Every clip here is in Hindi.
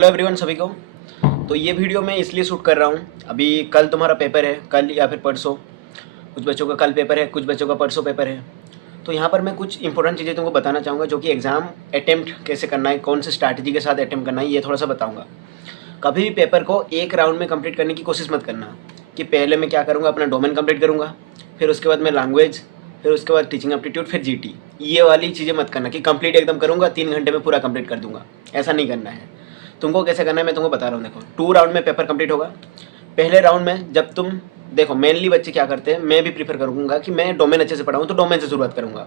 हेलो एवरीवन, सभी को। तो ये वीडियो मैं इसलिए शूट कर रहा हूँ, अभी कल तुम्हारा पेपर है, कल या फिर परसों। कुछ बच्चों का कल पेपर है, कुछ बच्चों का परसों पेपर है। तो यहाँ पर मैं कुछ इंपॉर्टेंट चीज़ें तुमको बताना चाहूँगा, जो कि एग्ज़ाम अटेम्प्ट कैसे करना है, कौन से स्ट्रैटेजी के साथ अटेम्प्ट करना है, ये थोड़ा सा बताऊँगा। कभी भी पेपर को एक राउंड में कंप्लीट करने की कोशिश मत करना कि पहले मैं क्या करूँगा, अपना डोमेन कंप्लीट करूँगा, फिर उसके बाद मैं लैंग्वेज, फिर उसके बाद टीचिंग एप्टीट्यूड, फिर जीटी। ये वाली चीज़ें मत करना कि कंप्लीट एकदम करूँगा 3 घंटे में पूरा कंप्लीट कर दूँगा। ऐसा नहीं करना है। तुमको कैसे करना है मैं तुमको बता रहा हूँ। देखो, 2 राउंड में पेपर कंप्लीट होगा। पहले राउंड में जब तुम देखो, मेनली बच्चे क्या करते हैं, मैं भी प्रीफर करूँगा कि मैं डोमेन अच्छे से पढ़ाऊँ, तो डोमेन से शुरुआत करूँगा।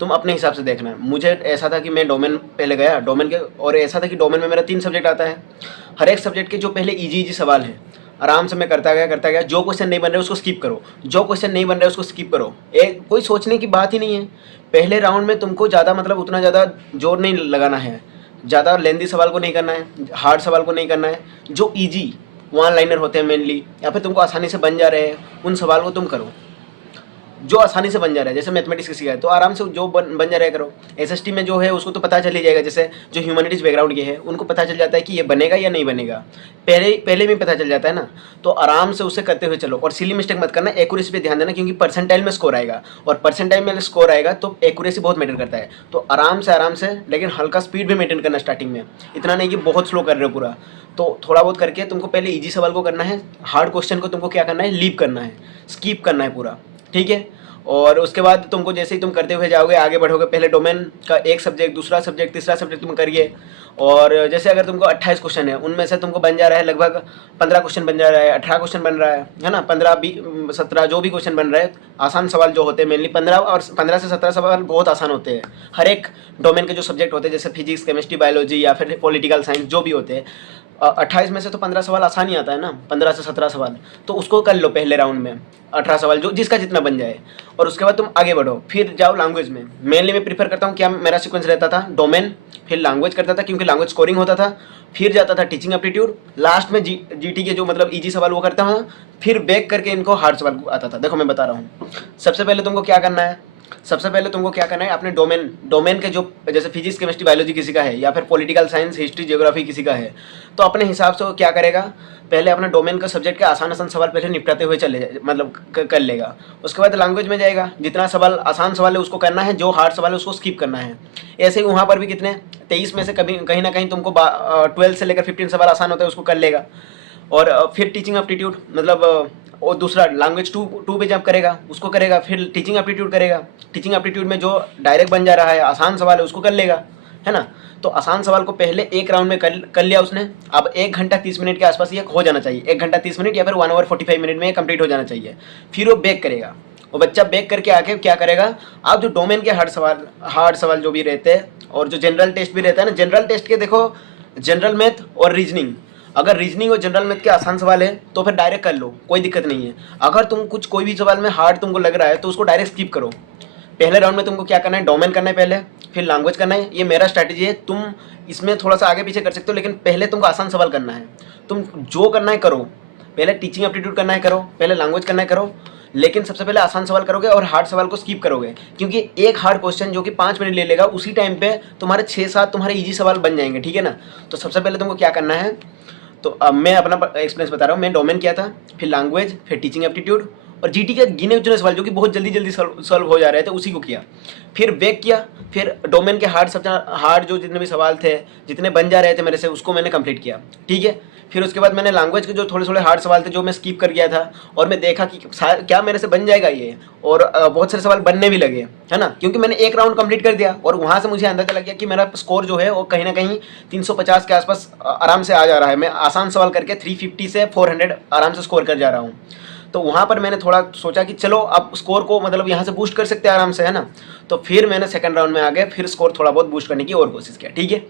तुम अपने हिसाब से देखना है। मुझे ऐसा था कि मैं डोमेन पहले गया, डोमेन के, और ऐसा था कि डोमेन में मेरा 3 सब्जेक्ट आता है। हर एक सब्जेक्ट के जो पहले ईजी सवाल है, आराम से मैं करता गया। जो क्वेश्चन नहीं बन रहे उसको स्किप करो, जो क्वेश्चन नहीं बन रहे उसको स्किप करो। कोई सोचने की बात ही नहीं है। पहले राउंड में तुमको ज़्यादा मतलब उतना ज़्यादा जोर नहीं लगाना है, ज़्यादा लेंदी सवाल को नहीं करना है, हार्ड सवाल को नहीं करना है। जो ईजी 1 लाइनर होते हैं मेनली, या फिर तुमको आसानी से बन जा रहे हैं, उन सवाल को तुम करो जो आसानी से बन जा रहा है। जैसे मैथमेटिक्स किसी का है तो आराम से जो बन जा रहा है करो। एसएसटी में जो है उसको तो पता चल ही जाएगा। जैसे जो ह्यूमैनिटीज़ बैकग्राउंड के है उनको पता चल जाता है कि ये बनेगा या नहीं बनेगा, पहले भी पता चल जाता है ना। तो आराम से उसे करते हुए चलो, और सिली मिस्टेक मत करना, एक्यूरेसी पे ध्यान देना, क्योंकि परसेंटाइल में स्कोर आएगा, और परसेंटाइल में स्कोर आएगा तो एक्यूरेसी बहुत मैटर करता है। तो आराम से, लेकिन हल्का स्पीड भी मेंटेन करना स्टार्टिंग में, इतना नहीं कि बहुत स्लो कर रहे हो पूरा। तो थोड़ा बहुत करके तुमको पहले ईजी सवाल को करना है, हार्ड क्वेश्चन को तुमको क्या करना है, लीव करना है, स्कीप करना है पूरा, ठीक है। और उसके बाद तुमको जैसे ही तुम करते हुए जाओगे, आगे बढ़ोगे, पहले डोमेन का एक सब्जेक्ट, दूसरा सब्जेक्ट, तीसरा सब्जेक्ट तुम करिए। और जैसे अगर तुमको 28 क्वेश्चन है, उनमें से तुमको बन जा रहा है लगभग 15 क्वेश्चन बन जा रहा है, 18 क्वेश्चन बन रहा है ना, 15 17 जो भी क्वेश्चन बन रहा है, आसान सवाल जो होते हैं मेनली 15 से 17 सवाल बहुत आसान होते हैं। हर एक डोमेन के जो सब्जेक्ट होते हैं, जैसे फिजिक्स, केमिस्ट्री, बायोलॉजी या फिर पॉलिटिकल साइंस जो भी होते हैं, 28 में से तो 15 सवाल आसान ही आता है ना, 15 से 17 सवाल। तो उसको कर लो पहले राउंड में, 18 सवाल जो जिसका जितना बन जाए। और उसके बाद तुम आगे बढ़ो, फिर जाओ लैंग्वेज में। मेनली मैं प्रीफर करता हूँ, क्या मेरा सीक्वेंस रहता था, डोमेन, फिर लैंग्वेज करता था क्योंकि लैंग्वेज स्कोरिंग होता था, फिर जाता था टीचिंग एप्टीट्यूड, लास्ट में जीटी के जो मतलब ईजी सवाल वो करता हूँ, फिर बैक करके इनको हार्ड सवाल आता था। देखो मैं बता रहा हूँ, सबसे पहले तुमको क्या करना है, अपने डोमेन के जो, जैसे फिजिक्स, केमिस्ट्री, बायोलॉजी किसी का है, या फिर पॉलिटिकल साइंस, हिस्ट्री, ज्योग्राफी किसी का है, तो अपने हिसाब से वो क्या करेगा, पहले अपना डोमेन का सब्जेक्ट के आसान सवाल पहले निपटाते हुए चले मतलब कर लेगा। उसके बाद लैंग्वेज में जाएगा, जितना सवाल आसान सवाल है उसको करना है, जो हार्ड सवाल है उसको स्किप करना है। ऐसे ही वहाँ पर भी कितने 23 में से कहीं ना कहीं तुमको 12 से लेकर 15 सवाल आसान होता है, उसको कर लेगा। और फिर टीचिंग एप्टीट्यूड मतलब और दूसरा लैंग्वेज टू पे जब करेगा उसको करेगा, फिर टीचिंग एप्टीट्यूड करेगा। टीचिंग एप्टीट्यूड में जो डायरेक्ट बन जा रहा है, आसान सवाल है, उसको कर लेगा, है ना। तो आसान सवाल को पहले एक राउंड में कर लिया उसने। अब 1 घंटा 30 मिनट के आसपास ये हो जाना चाहिए, 1 घंटा 30 मिनट या फिर 1 आवर 45 मिनट में ये कंप्लीट हो जाना चाहिए। फिर वो बैक करेगा, वो बच्चा बैक करके आके क्या करेगा, आप जो डोमेन के हार्ड सवाल जो भी रहते हैं, और जो जनरल टेस्ट भी रहता है ना, जनरल टेस्ट के देखो, जनरल मैथ और रीजनिंग, अगर रीजनिंग और जनरल मैथ के आसान सवाल है तो फिर डायरेक्ट कर लो, कोई दिक्कत नहीं है। अगर तुम कोई भी सवाल में हार्ड तुमको लग रहा है तो उसको डायरेक्ट स्किप करो। पहले राउंड में तुमको क्या करना है, डोमेन करना है पहले, फिर लैंग्वेज करना है। ये मेरा स्ट्रैटेजी है, तुम इसमें थोड़ा सा आगे पीछे कर सकते हो, लेकिन पहले तुमको आसान सवाल करना है। तुम जो करना है करो, पहले टीचिंग एप्टीट्यूड करना है करो, पहले लैंग्वेज करना है करो, लेकिन सबसे पहले आसान सवाल करोगे और हार्ड सवाल को स्किप करोगे। क्योंकि एक हार्ड क्वेश्चन जो कि 5 मिनट ले लेगा, उसी टाइम पे तुम्हारे 6-7 तुम्हारे ईजी सवाल बन जाएंगे, ठीक है ना। तो सबसे पहले तुमको क्या करना है, तो अब मैं अपना एक्सपीरियंस बता रहा हूँ। मैं डोमेन किया था, फिर लैंग्वेज, फिर टीचिंग एप्टीट्यूड, और जीटी के गिने चुने सवाल जो कि बहुत जल्दी सॉल्व हो जा रहे थे उसी को किया। फिर बैक किया, फिर डोमेन के हार्ड जो जितने भी सवाल थे, जितने बन जा रहे थे मेरे से, उसको मैंने कंप्लीट किया, ठीक है। फिर उसके बाद मैंने लैंग्वेज के जो थोड़े हार्ड सवाल थे जो मैं स्किप कर गया था, और मैं देखा कि क्या मेरे से बन जाएगा ये, और बहुत सारे सवाल बनने भी लगे, है ना, क्योंकि मैंने एक राउंड कंप्लीट कर दिया। और वहाँ से मुझे अंदाजा लग गया कि मेरा स्कोर जो है वो कहीं ना कहीं 350 के आसपास आराम से आ जा रहा है। मैं आसान सवाल करके 350 से 400 आराम से स्कोर कर जा रहा हूँ। तो वहाँ पर मैंने थोड़ा सोचा कि चलो अब स्कोर को मतलब यहाँ से बूस्ट कर सकते हैं आराम से, है ना। तो फिर मैंने सेकंड राउंड में आ गए, फिर स्कोर थोड़ा बहुत बूस्ट करने की और कोशिश किया, ठीक है।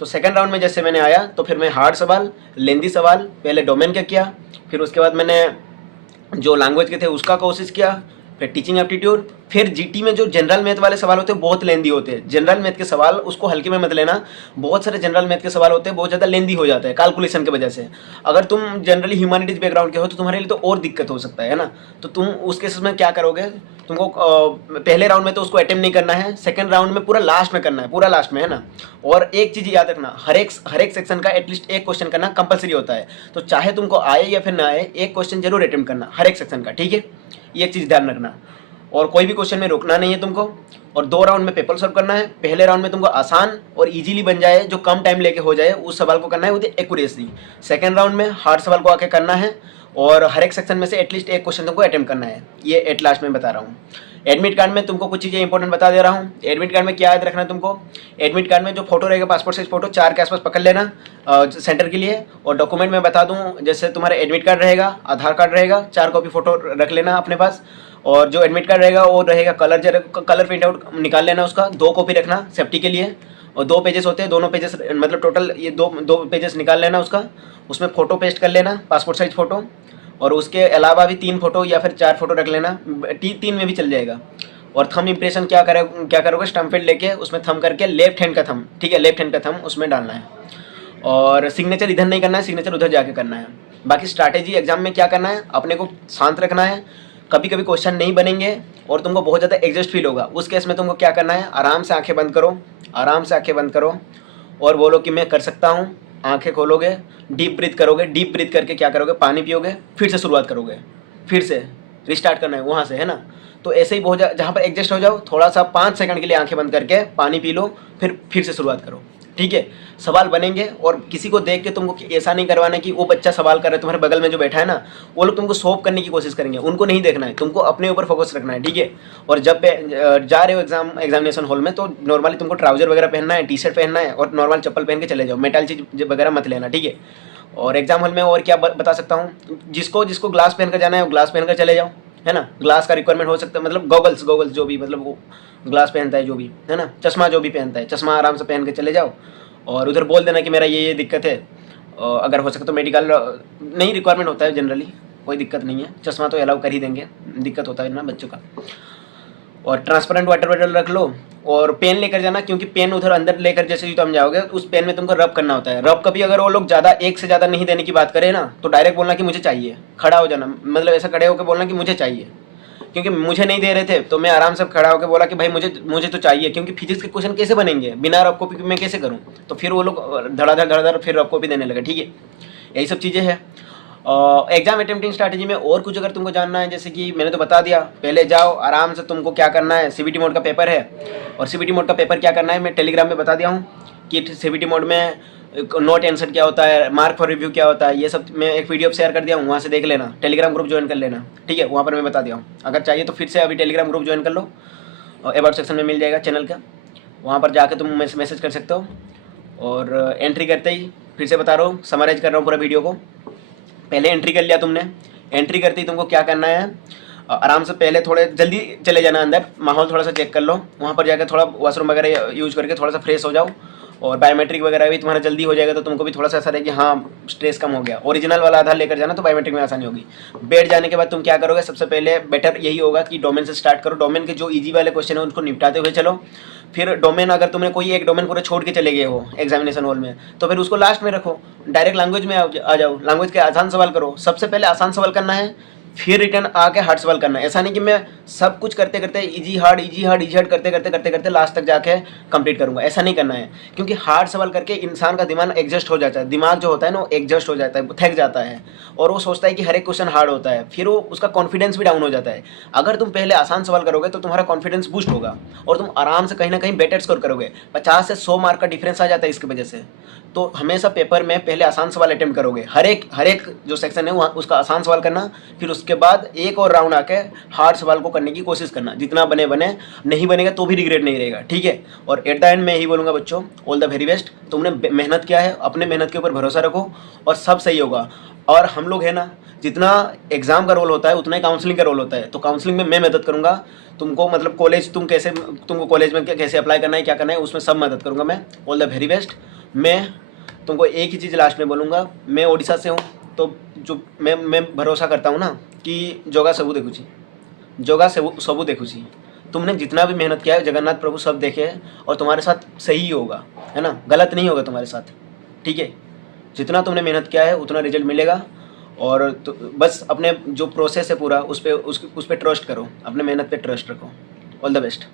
तो सेकंड राउंड में जैसे मैंने आया, तो फिर मैं हार्ड सवाल, लेंदी सवाल, पहले डोमेन का किया, फिर उसके बाद मैंने जो लैंग्वेज के थे उसका कोशिश किया, फिर टीचिंग एप्टीट्यूड, फिर जीटी में जो जनरल मैथ वाले सवाल होते हैं बहुत लेंदी होते हैं। जनरल मैथ के सवाल उसको हल्के में मत लेना, बहुत सारे जनरल मैथ के सवाल होते हैं बहुत ज़्यादा लेंदी हो जाता है कैलकुलेशन की वजह से। अगर तुम जनरली ह्यूमैनिटीज बैकग्राउंड के हो तो तुम्हारे लिए तो और दिक्कत हो सकता है ना। तो तुम उस केस में क्या करोगे, तुमको पहले राउंड में तो उसको अटेम्प्ट नहीं करना है, सेकंड राउंड में पूरा लास्ट में करना है, पूरा लास्ट में, है ना। और एक चीज़ याद रखना, हर एक सेक्शन का एटलीस्ट एक क्वेश्चन करना कंपलसरी होता है। तो चाहे तुमको आए या फिर ना आए, एक क्वेश्चन जरूर अटेम्प्ट करना हर एक सेक्शन का, ठीक है। ये एक चीज़ ध्यान रखना। और कोई भी क्वेश्चन में रुकना नहीं है तुमको। और 2 राउंड में पेपर सॉल्व करना है। पहले राउंड में तुमको आसान और इजीली बन जाए, जो कम टाइम लेके हो जाए, उस सवाल को करना है विद एक्यूरेसी। सेकंड राउंड में हार्ड सवाल को आके करना है और हर एक सेक्शन में से एटलीस्ट एक क्वेश्चन तुमको अटेम्प्ट करना है। ये एट लास्ट में बता रहा हूँ। एडमिट कार्ड में तुमको कुछ चीज़ें इंपॉर्टेंट बता दे रहा हूँ। एडमिट कार्ड में क्या याद रखना है तुमको, एडमिट कार्ड में जो फोटो रहेगा पासपोर्ट साइज फोटो 4 के आसपास पकड़ लेना सेंटर के लिए। और डॉक्यूमेंट में बता दूँ, जैसे तुम्हारा एडमिट कार्ड रहेगा, आधार कार्ड रहेगा, 4 कॉपी फोटो रख लेना अपने पास। और जो एडमिट कार्ड रहेगा वो रहेगा कलर प्रिंट आउट निकाल लेना, उसका 2 कॉपी रखना सेफ्टी के लिए। और 2 पेजेस होते हैं, दोनों पेजेस मतलब टोटल ये दो पेजेस निकाल लेना उसका, उसमें फ़ोटो पेस्ट कर लेना, पासपोर्ट साइज फ़ोटो। और उसके अलावा भी 3 फोटो या फिर 4 फोटो रख लेना, 3 में भी चल जाएगा। और थंब इंप्रेशन क्या करोगे, स्टम्प पैड लेके उसमें थंब करके लेफ्ट हैंड का थंब, ठीक है, लेफ्ट हैंड का थंब उसमें डालना है। और सिग्नेचर इधर नहीं करना है, सिग्नेचर उधर जाके करना है। बाकी स्ट्रैटेजी एग्जाम में क्या करना है, अपने को शांत रखना है। कभी कभी क्वेश्चन नहीं बनेंगे और तुमको बहुत ज़्यादा एग्जस्ट फील होगा, उस केस में तुमको क्या करना है, आराम से आंखें बंद करो, आराम से आंखें बंद करो और बोलो कि मैं कर सकता हूँ। आंखें खोलोगे, डीप ब्रीथ करोगे, डीप ब्रीथ करके क्या करोगे, पानी पियोगे, फिर से शुरुआत करोगे, फिर से रिस्टार्ट करना है वहाँ से, है ना। तो ऐसे ही बहुत जहाँ पर एडजस्ट हो जाओ, थोड़ा सा 5 सेकंड के लिए आंखें बंद करके पानी पी लो, फिर से शुरुआत करो, ठीक है। सवाल बनेंगे और किसी को देख के तुमको ऐसा नहीं करवाना कि वो बच्चा सवाल कर रहा है, तुम्हारे बगल में जो बैठा है ना, वो लोग तुमको सॉल्व करने की कोशिश करेंगे, उनको नहीं देखना है, तुमको अपने ऊपर फोकस रखना है, ठीक है। और जब जा रहे हो एग्जामिनेशन हॉल में, तो नॉर्मली तुमको ट्राउजर वगैरह पहनना है, टी शर्ट पहनना है और नॉर्मल चप्पल पहन के चले जाओ, मेटल चीज वगैरह मत लेना, ठीक है। और एग्जाम हॉल में और क्या बता सकता हूँ, जिसको ग्लास पहन कर जाना है वो ग्लास पहन कर चले जाओ, है ना। ग्लास का रिक्वायरमेंट हो सकता है, मतलब गॉगल्स जो भी, मतलब वो ग्लास पहनता है जो भी, है ना, चश्मा जो भी पहनता है, चश्मा आराम से पहन के चले जाओ। और उधर बोल देना कि मेरा ये दिक्कत है। अगर हो सके तो मेडिकल नहीं रिक्वायरमेंट होता है जनरली, कोई दिक्कत नहीं है, चश्मा तो अलाउ कर ही देंगे, दिक्कत होता है ना बच्चों का। और ट्रांसपेरेंट वाटर बॉटल रख लो और पेन लेकर जाना, क्योंकि पेन उधर अंदर लेकर जैसे ही तुम जाओगे उस पेन में तुमको रब करना होता है। रब कभी अगर वो लोग ज़्यादा एक से ज़्यादा नहीं देने की बात करें ना, तो डायरेक्ट बोलना कि मुझे चाहिए, खड़ा हो जाना, मतलब ऐसा खड़े होकर बोलना कि मुझे चाहिए। क्योंकि मुझे नहीं दे रहे थे तो मैं आराम से खड़ा होकर बोला कि भाई मुझे तो चाहिए, क्योंकि फिजिक्स के क्वेश्चन कैसे बनेंगे बिना रफ कॉपी मैं कैसे करूँ। तो फिर वो लोग धड़ाधड़ फिर रफ कॉपी देने लगे, ठीक है। यही सब चीज़ें हैं एग्जाम अटेम्प्टिंग स्ट्रैटेजी में। और कुछ अगर तुमको जानना है, जैसे कि मैंने तो बता दिया, पहले जाओ आराम से, तुमको क्या करना है, सीबीटी मोड का पेपर है और सीबीटी मोड का पेपर क्या करना है मैं टेलीग्राम में बता दिया हूँ कि सीबीटी मोड में नोट आंसर क्या होता है, मार्क फॉर रिव्यू क्या होता है, ये सब मैं एक वीडियो शेयर कर दिया हूँ, वहाँ से देख लेना, टेलीग्राम ग्रुप ज्वाइन कर लेना, ठीक है। वहाँ पर मैं बता दिया हूँ, अगर चाहिए तो फिर से अभी टेलीग्राम ग्रुप ज्वाइन कर लो, अबाउट सेक्शन में मिल जाएगा चैनल का, वहाँ पर जाकर तुम मैसेज कर सकते हो। और एंट्री करते ही फिर से बता रहा हूँ, समराइज कर रहा हूँ पूरा वीडियो को। पहले एंट्री कर लिया तुमने, एंट्री करते ही तुमको क्या करना है, आराम से पहले थोड़े जल्दी चले जाना अंदर, माहौल थोड़ा सा चेक कर लो, वहाँ पर जाकर थोड़ा वॉशरूम वगैरह यूज करके थोड़ा सा फ्रेश हो जाओ। और बायोमेट्रिक वगैरह भी तुम्हारा जल्दी हो जाएगा, तो तुमको भी थोड़ा सा ऐसा रहे कि हाँ स्ट्रेस कम हो गया। ओरिजिनल वाला आधार लेकर जाना तो बायोमेट्रिक में आसानी होगी। बैठ जाने के बाद तुम क्या करोगे, सबसे पहले बेटर यही होगा कि डोमेन से स्टार्ट करो, डोमेन के जो ईजी वाले क्वेश्चन है उनको निपटाते हुए चलो। फिर डोमेन, अगर तुमने कोई एक डोमेन पूरा छोड़ के चले गए हो एग्जामिनेशन हॉल में, तो फिर उसको लास्ट में रखो, डायरेक्ट लैंग्वेज में आ जाओ, लैंग्वेज के आसान सवाल करो। सबसे पहले आसान सवाल करना है, फिर रिटर्न आके हार्ड सवाल करना है। ऐसा नहीं कि मैं सब कुछ करते करते इजी हार्ड करते लास्ट तक जाके कंप्लीट करूंगा, ऐसा नहीं करना है। क्योंकि हार्ड सवाल करके इंसान का दिमाग एडजस्ट हो जाता है, दिमाग जो होता है ना वो एडजस्ट हो जाता है, थक जाता है और वो सोचता है कि हर एक क्वेश्चन हार्ड होता है, फिर वो उसका कॉन्फिडेंस भी डाउन हो जाता है। अगर तुम पहले आसान सवाल करोगे तो तुम्हारा कॉन्फिडेंस बूस्ट होगा और तुम आराम से कहीं ना कहीं बेटर स्कोर करोगे। 50 से 100 मार्क का डिफरेंस आ जाता है इसकी वजह से। तो हमेशा पेपर में पहले आसान सवाल अटेम्प्ट करोगे, हर एक जो सेक्शन है वहाँ उसका आसान सवाल करना, फिर उसके बाद एक और राउंड आके हार्ड सवाल को करने की कोशिश करना, जितना बने नहीं बनेगा तो भी रिग्रेट नहीं रहेगा, ठीक है। और एट द एंड मैं यही बोलूँगा बच्चों, ऑल द वेरी बेस्ट, तुमने मेहनत किया है, अपने मेहनत के ऊपर भरोसा रखो और सब सही होगा। और हम लोग है ना, जितना एग्जाम का रोल होता है उतना ही काउंसलिंग का रोल होता है, तो काउंसलिंग में मैं मदद करूँगा तुमको, मतलब कॉलेज तुमको कॉलेज में कैसे अप्लाई करना है, क्या करना है, उसमें सब मदद करूँगा मैं। All the very best. मैं तुमको एक ही चीज़ लास्ट में बोलूँगा, मैं ओडिशा से हूँ, तो जो मैं भरोसा करता हूँ ना कि जोगा सबू देखुची, जोगा सबू देखुची, तुमने जितना भी मेहनत किया है जगन्नाथ प्रभु सब देखे हैं और तुम्हारे साथ सही ही होगा, है ना, गलत नहीं होगा तुम्हारे साथ, ठीक है। जितना तुमने मेहनत किया है उतना रिजल्ट मिलेगा। और तो बस अपने जो प्रोसेस है पूरा उस पर ट्रस्ट करो, अपने मेहनत पे ट्रस्ट रखो। All the best.